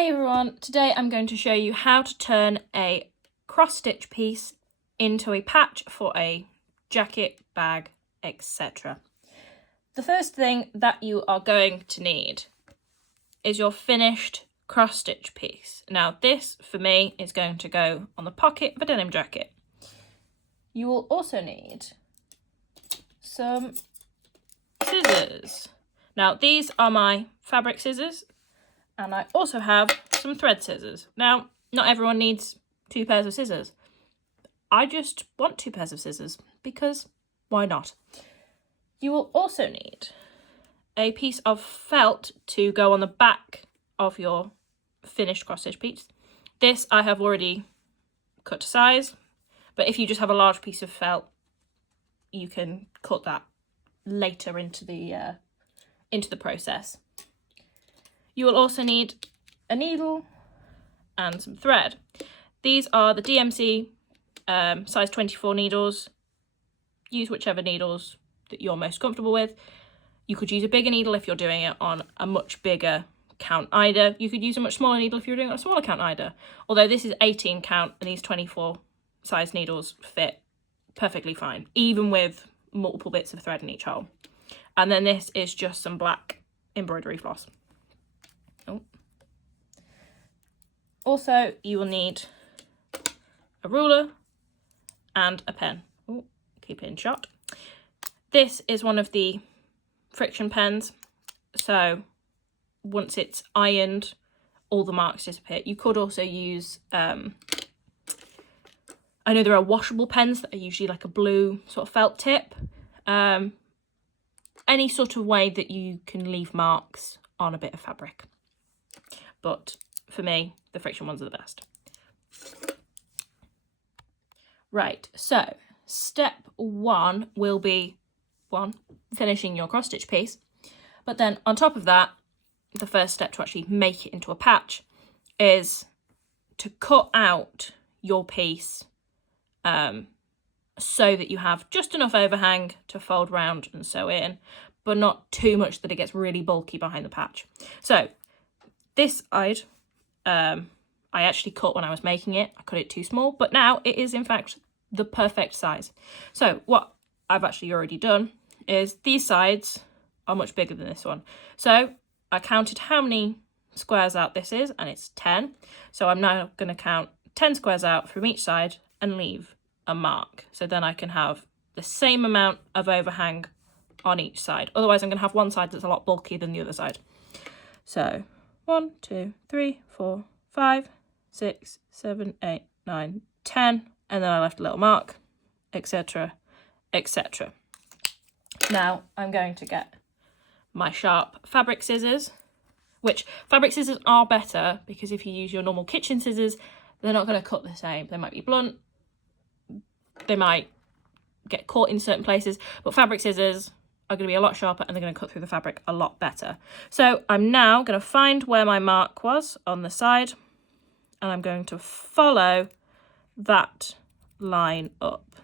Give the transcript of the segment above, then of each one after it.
Hey everyone, today I'm going to show you how to turn a cross-stitch piece into a patch for a jacket, bag, etc. The first thing that you are going to need is your finished cross-stitch piece. Now this, for me, is going to go on the pocket of a denim jacket. You will also need some scissors. Now these are my fabric scissors. And I also have some thread scissors. Now, not everyone needs 2 pairs of scissors. I just want 2 pairs of scissors because why not? You will also need a piece of felt to go on the back of your finished cross-stitch piece. This I have already cut to size, but if you just have a large piece of felt, you can cut that later into the process. You will also need a needle and some thread. These are the DMC size 24 needles. Use whichever needles that you're most comfortable with. You could use a bigger needle if you're doing it on a much bigger count either. You could use a much smaller needle if you're doing it on a smaller count either. Although this is 18 count and these 24 size needles fit perfectly fine, even with multiple bits of thread in each hole. And then this is just some black embroidery floss. Also, you will need a ruler and a pen. Ooh, keep it in shot. This is one of the friction pens, so once it's ironed, all the marks disappear. You could also use, I know there are washable pens that are usually like a blue sort of felt tip. Any sort of way that you can leave marks on a bit of fabric. But for me, the friction ones are the best. Right, so step 1 will be finishing your cross stitch piece. But then on top of that, the first step to actually make it into a patch is to cut out your piece so that you have just enough overhang to fold round and sew in, but not too much that it gets really bulky behind the patch. So this side, I actually cut when I was making it. I cut it too small, but now it is in fact the perfect size. So what I've actually already done is these sides are much bigger than this one. So I counted how many squares out this is, and it's 10. So I'm now going to count 10 squares out from each side and leave a mark. So then I can have the same amount of overhang on each side. Otherwise I'm going to have one side that's a lot bulkier than the other side. So 1, 2, 3, 4, 5, 6, 7, 8, 9, 10, and then I left a little mark, etc, etc. Now I'm going to get my sharp fabric scissors, which fabric scissors are better because if you use your normal kitchen scissors, they're not going to cut the same. They might be blunt, they might get caught in certain places, but fabric scissors are going to be a lot sharper and they're going to cut through the fabric a lot better. So I'm now going to find where my mark was on the side and I'm going to follow that line up.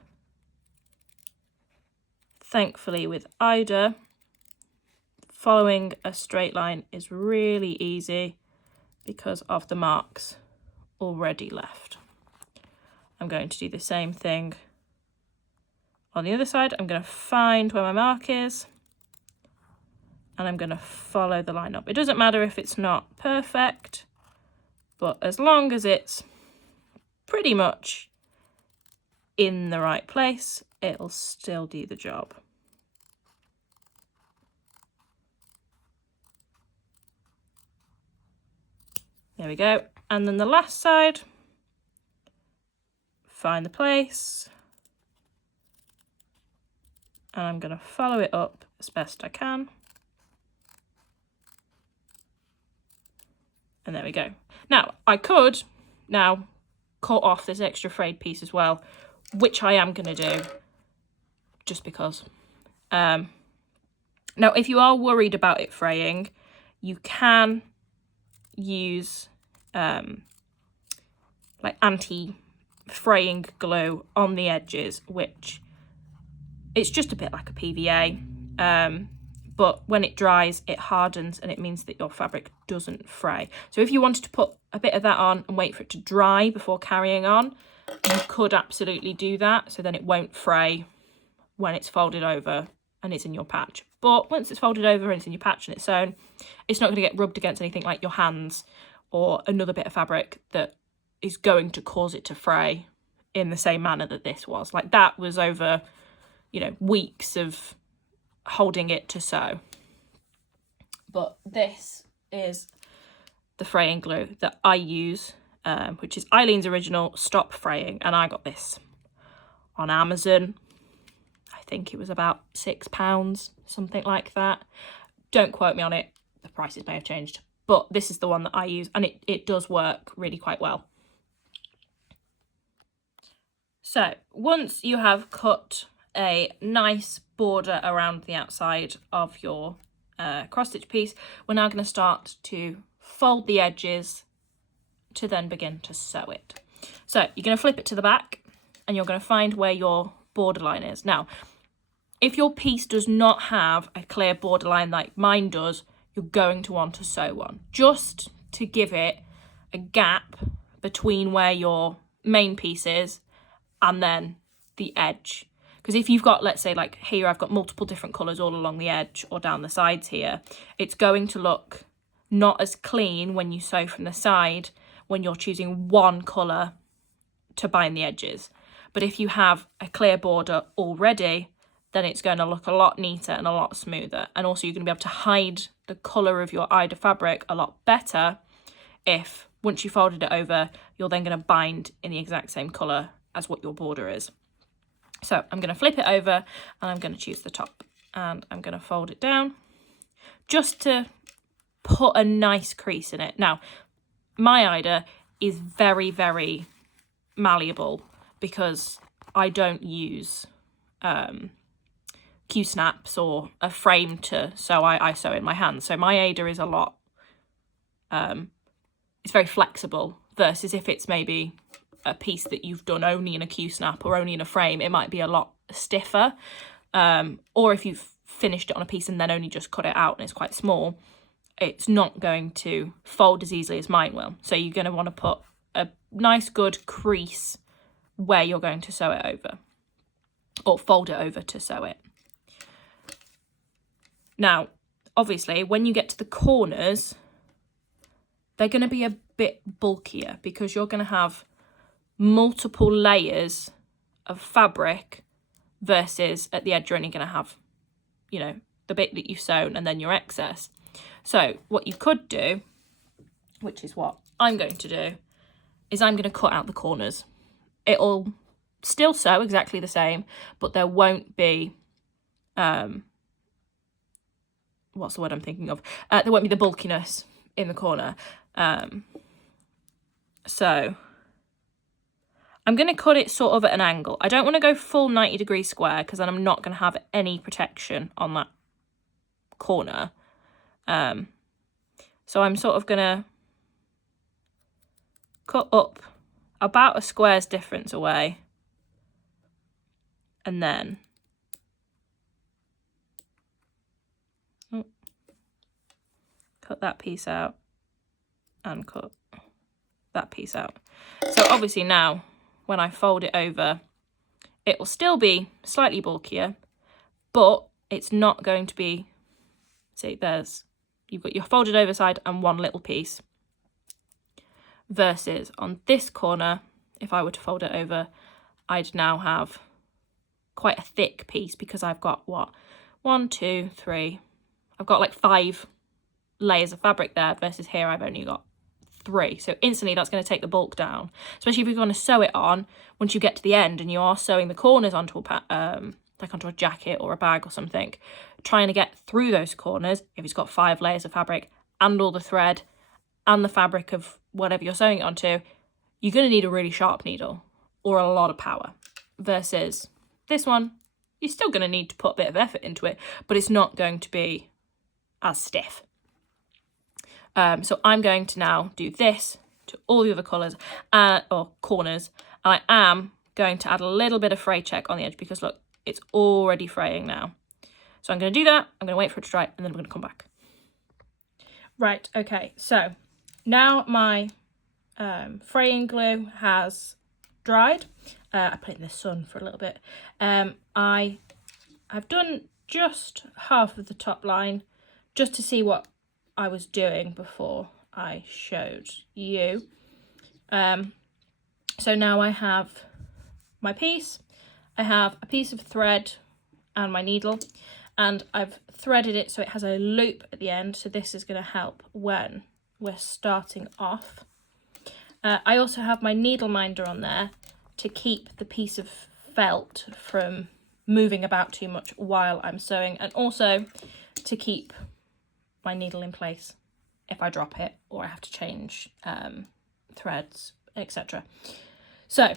Thankfully with Ida, following a straight line is really easy because of the marks already left. I'm going to do the same thing on the other side. I'm going to find where my mark is and I'm going to follow the line up. It doesn't matter if it's not perfect, but as long as it's pretty much in the right place, it'll still do the job. There we go. And then the last side, find the place. And I'm going to follow it up as best I can. And there we go. Now, I could now cut off this extra frayed piece as well, which I am going to do just because. Now, if you are worried about it fraying, you can use like anti-fraying glue on the edges, which it's just a bit like a PVA, but when it dries, it hardens and it means that your fabric doesn't fray. So if you wanted to put a bit of that on and wait for it to dry before carrying on, you could absolutely do that, so then it won't fray when it's folded over and it's in your patch. But once it's folded over and it's in your patch and it's sewn, it's not going to get rubbed against anything like your hands or another bit of fabric that is going to cause it to fray in the same manner that this was. Like, that was over, you know, weeks of holding it to sew. But this is the fraying glue that I use, which is Eileen's original Stop Fraying, and I got this on Amazon. I think it was about £6, something like that. Don't quote me on it, the prices may have changed, but this is the one that I use, and it does work really quite well. So once you have cut a nice border around the outside of your cross stitch piece, we're now going to start to fold the edges to then begin to sew it. So you're going to flip it to the back and you're going to find where your borderline is. Now, if your piece does not have a clear borderline like mine does, you're going to want to sew one, just to give it a gap between where your main piece is and then the edge. Because if you've got, let's say like here, I've got multiple different colours all along the edge or down the sides here, it's going to look not as clean when you sew from the side when you're choosing one colour to bind the edges. But if you have a clear border already, then it's going to look a lot neater and a lot smoother. And also you're going to be able to hide the colour of your Ida fabric a lot better if, once you folded it over, you're then going to bind in the exact same colour as what your border is. So I'm going to flip it over and I'm going to choose the top and I'm going to fold it down just to put a nice crease in it. Now, my Ida is very, very malleable because I don't use Q-snaps or a frame to sew. I sew in my hand. So my Ada is a lot, it's very flexible versus if it's maybe a piece that you've done only in a Q-snap or only in a frame, it might be a lot stiffer. Or if you've finished it on a piece and then only just cut it out and it's quite small, it's not going to fold as easily as mine will. So you're going to want to put a nice good crease where you're going to sew it over or fold it over to sew it. Now, obviously, when you get to the corners, they're going to be a bit bulkier because you're going to have multiple layers of fabric versus at the edge you're only going to have, you know, the bit that you've sewn and then your excess. So what you could do, which is what I'm going to do, is I'm going to cut out the corners. It'll still sew exactly the same, but there won't be, what's the word I'm thinking of? There won't be the bulkiness in the corner. So I'm going to cut it sort of at an angle. I don't want to go full 90-degree square because then I'm not going to have any protection on that corner. So I'm sort of going to cut up about a square's difference away and then cut that piece out and cut that piece out. So obviously now when I fold it over, it will still be slightly bulkier, but it's not going to be, see, you've got your folded over side and one little piece, versus on this corner, if I were to fold it over, I'd now have quite a thick piece because I've got what, 1, 2, 3, I've got like 5 layers of fabric there versus here I've only got 3. So instantly that's going to take the bulk down, especially if you're going to sew it on once you get to the end and you are sewing the corners onto onto a jacket or a bag or something, trying to get through those corners, if it's got 5 layers of fabric and all the thread and the fabric of whatever you're sewing it onto, you're going to need a really sharp needle or a lot of power, versus this one, you're still going to need to put a bit of effort into it, but it's not going to be as stiff. So I'm going to now do this to all the other colours or corners, and I am going to add a little bit of fray check on the edge because look, it's already fraying now. So I'm going to do that, I'm going to wait for it to dry, and then I'm going to come back. Right, okay, so now my fraying glue has dried. I put it in the sun for a little bit. I've done just half of the top line just to see what I was doing before I showed you. So now I have my piece, I have a piece of thread and my needle, and I've threaded it so it has a loop at the end, so this is going to help when we're starting off. I also have my needle minder on there to keep the piece of felt from moving about too much while I'm sewing, and also to keep my needle in place if I drop it or I have to change threads, etc. So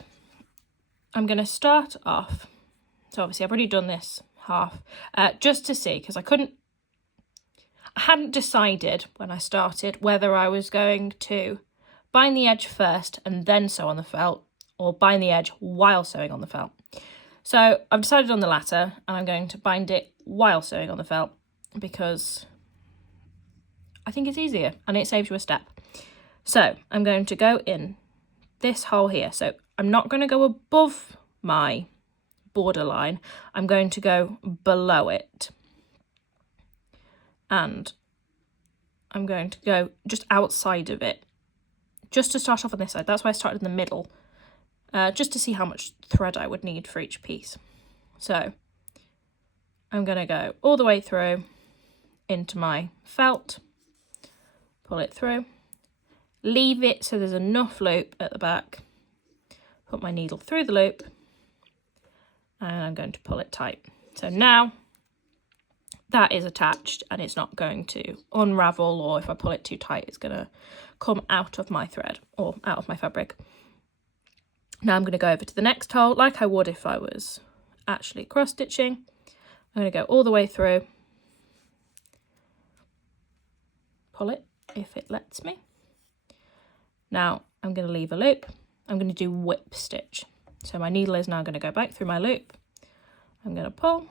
I'm going to start off, so obviously I've already done this half, just to see, because I hadn't decided when I started whether I was going to bind the edge first and then sew on the felt, or bind the edge while sewing on the felt. So I've decided on the latter, and I'm going to bind it while sewing on the felt because I think it's easier and it saves you a step. So I'm going to go in this hole here. So I'm not going to go above my borderline, I'm going to go below it. And I'm going to go just outside of it, just to start off on this side. That's why I started in the middle, just to see how much thread I would need for each piece. So I'm going to go all the way through into my felt, pull it through, leave it so there's enough loop at the back, put my needle through the loop, and I'm going to pull it tight. So now that is attached and it's not going to unravel, or if I pull it too tight it's going to come out of my thread or out of my fabric. Now I'm going to go over to the next hole like I would if I was actually cross stitching. I'm going to go all the way through, pull it if it lets me. Now I'm going to leave a loop. I'm going to do whip stitch. So my needle is now going to go back through my loop. I'm going to pull.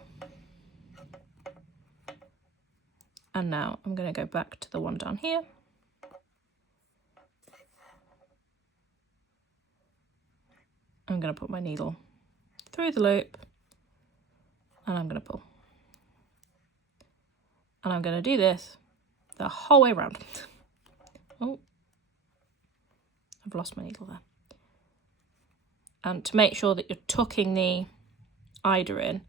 And now I'm going to go back to the one down here. I'm going to put my needle through the loop and I'm going to pull. And I'm going to do this the whole way around. Oh, I've lost my needle there. And to make sure that you're tucking the eider in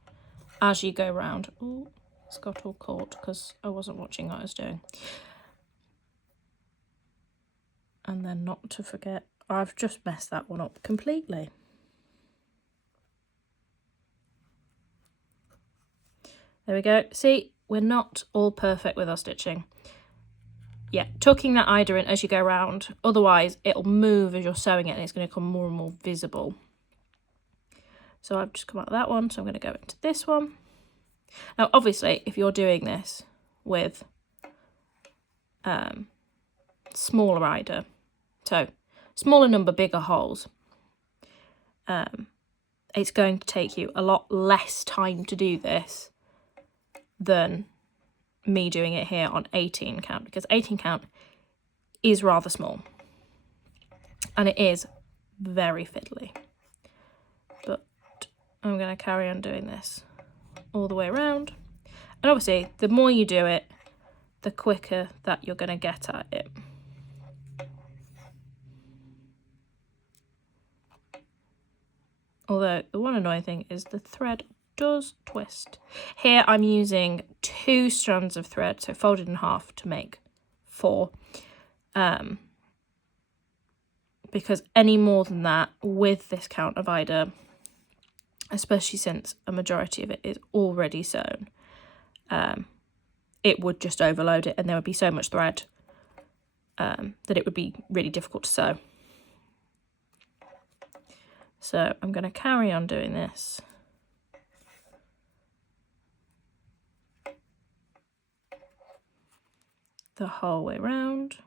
as you go round. Oh, it's got all caught because I wasn't watching what I was doing. And then not to forget, I've just messed that one up completely. There we go. See, we're not all perfect with our stitching. Yeah, tucking that eider in as you go around, otherwise it'll move as you're sewing it and it's going to become more and more visible. So I've just come out of that one, so I'm going to go into this one. Now obviously if you're doing this with smaller eider, so smaller number, bigger holes, it's going to take you a lot less time to do this than me doing it here on 18 count, because 18 count is rather small and it is very fiddly. But I'm going to carry on doing this all the way around, and obviously the more you do it the quicker that you're going to get at it. Although the one annoying thing is the thread does twist. Here I'm using 2 strands of thread, so folded in half to make 4, because any more than that with this count of eider, especially since a majority of it is already sewn, it would just overload it and there would be so much thread that it would be really difficult to sew. So I'm going to carry on doing this. The whole way round.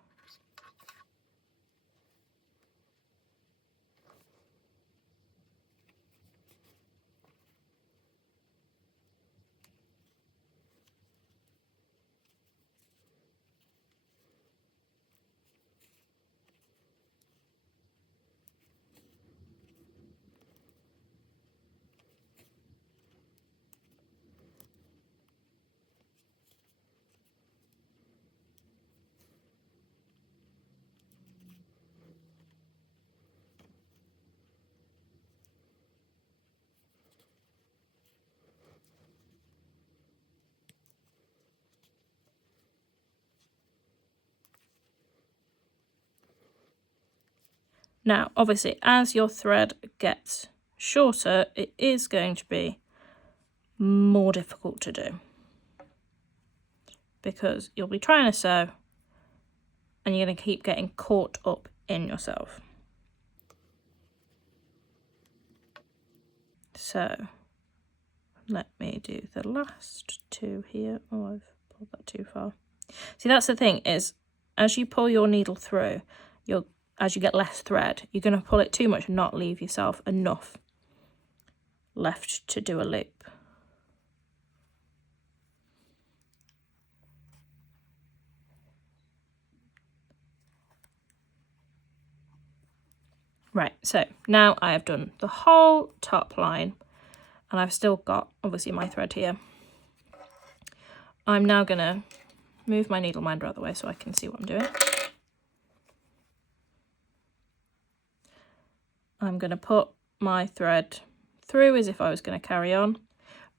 Now, obviously, as your thread gets shorter, it is going to be more difficult to do because you'll be trying to sew and you're going to keep getting caught up in yourself. So let me do the last two here. Oh, I've pulled that too far. See, that's the thing, is as you pull your needle through, as you get less thread, you're going to pull it too much and not leave yourself enough left to do a loop. Right, so now I have done the whole top line and I've still got obviously my thread here. I'm now going to move my needle minder out of the way so I can see what I'm doing. I'm going to put my thread through as if I was going to carry on,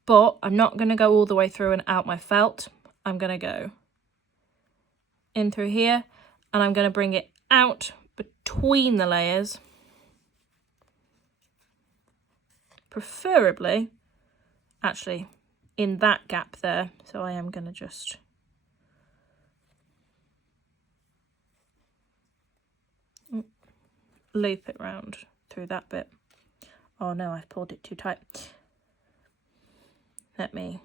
but I'm not going to go all the way through and out my felt. I'm going to go in through here and I'm going to bring it out between the layers, preferably actually in that gap there. So I am going to just loop it round through that bit. Oh no, I've pulled it too tight. Let me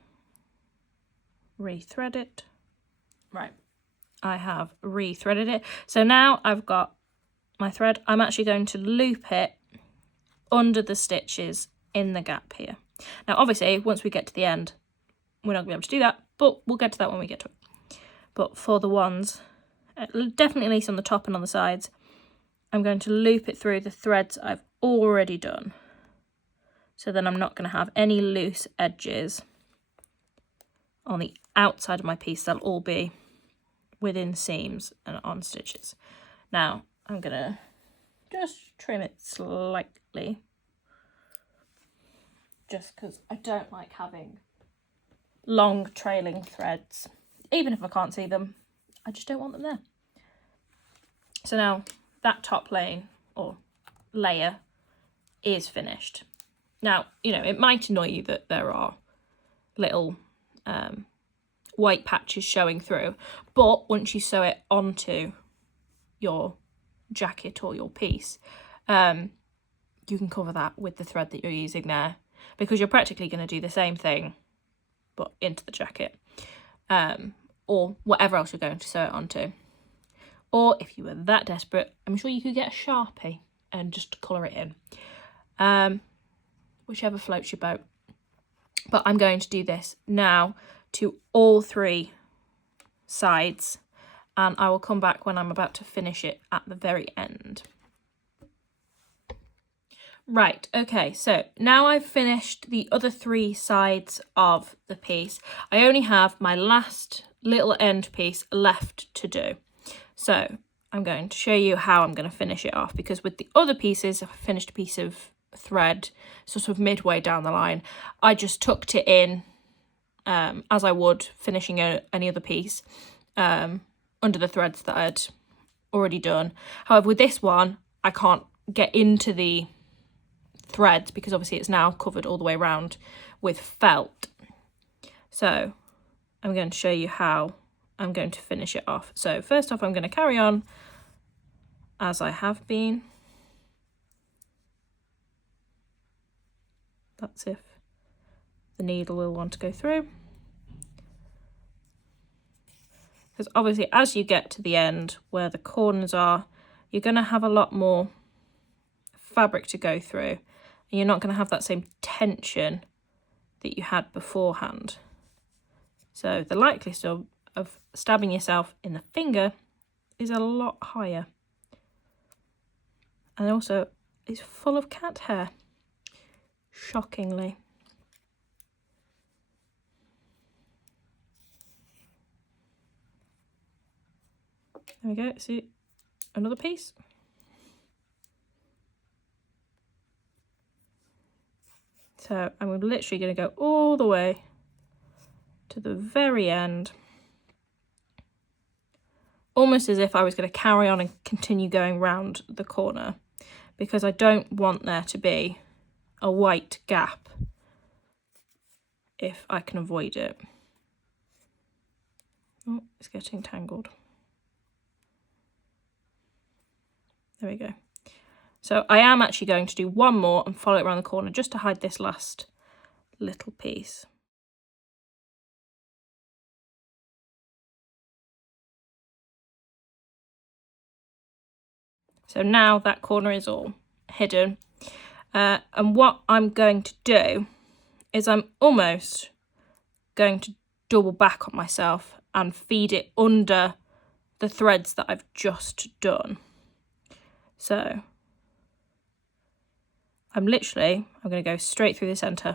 re-thread it. Right, I have re-threaded it. So now I've got my thread. I'm actually going to loop it under the stitches in the gap here. Now obviously once we get to the end we're not going to be able to do that, but we'll get to that when we get to it. But for the ones, definitely at least on the top and on the sides, I'm going to loop it through the threads I've already done. So then I'm not going to have any loose edges on the outside of my piece. They'll all be within seams and on stitches. Now I'm going to just trim it slightly, just because I don't like having long trailing threads. Even if I can't see them, I just don't want them there. So now that top lane or layer is finished. Now, you know, it might annoy you that there are little white patches showing through, but once you sew it onto your jacket or your piece, you can cover that with the thread that you're using there, because you're practically going to do the same thing but into the jacket, or whatever else you're going to sew it onto. Or if you were that desperate, I'm sure you could get a Sharpie and just colour it in, whichever floats your boat. But I'm going to do this now to all three sides, and I will come back when I'm about to finish it at the very end. Right, okay, so now I've finished the other three sides of the piece. I only have my last little end piece left to do. So I'm going to show you how I'm going to finish it off, because with the other pieces, if I finished a piece of thread sort of midway down the line, I just tucked it in as I would finishing any other piece under the threads that I'd already done. However, with this one, I can't get into the threads because obviously it's now covered all the way around with felt. So I'm going to show you how I'm going to finish it off. So first off, I'm going to carry on as I have been. That's if the needle will want to go through. Because obviously as you get to the end where the corners are, you're going to have a lot more fabric to go through, and you're not going to have that same tension that you had beforehand. So the likelihood of stabbing yourself in the finger is a lot higher. And also it's full of cat hair, shockingly. There we go, see, another piece. So I'm literally going to go all the way to the very end, almost as if I was going to carry on and continue going round the corner. because I don't want there to be a white gap if I can avoid it. Oh, it's getting tangled. There we go. So I am actually going to do one more and follow it around the corner just to hide this last little piece. So now that corner is all hidden. And what I'm going to do is I'm almost going to double back on myself and feed it under the threads that I've just done. So I'm going to go straight through the centre.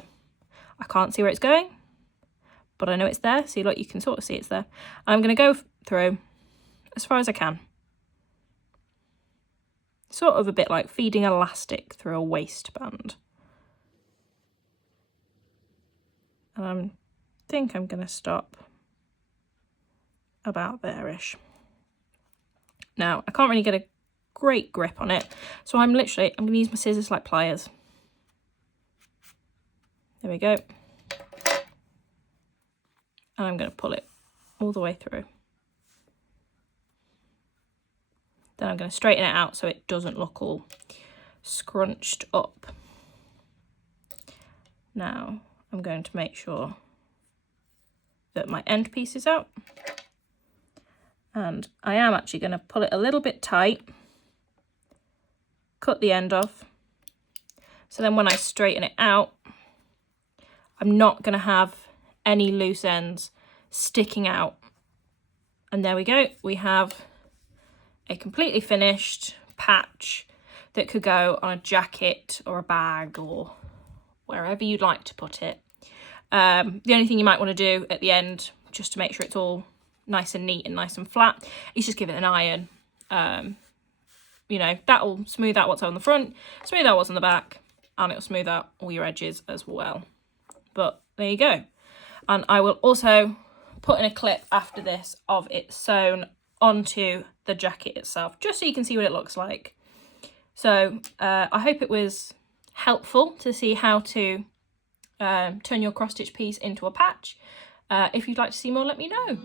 I can't see where it's going, but I know it's there. See, look, you can sort of see it's there. I'm going to go through as far as I can. Sort of a bit like feeding elastic through a waistband. And I think I'm going to stop about there-ish. Now, I can't really get a great grip on it, so I'm going to use my scissors like pliers. There we go. And I'm going to pull it all the way through. Then I'm going to straighten it out so it doesn't look all scrunched up. Now I'm going to make sure that my end piece is out. And I am actually going to pull it a little bit tight, cut the end off. So then when I straighten it out, I'm not going to have any loose ends sticking out. And there we go. We have a completely finished patch that could go on a jacket or a bag or wherever you'd like to put it. The only thing you might want to do at the end, just to make sure it's all nice and neat and nice and flat, is just give it an iron. You know, that'll smooth out what's on the front, smooth out what's on the back, and it'll smooth out all your edges as well. But there you go. And I will also put in a clip after this of it sewn onto the jacket itself, just so you can see what it looks like. So I hope it was helpful to see how to turn your cross stitch piece into a patch. If you'd like to see more, let me know.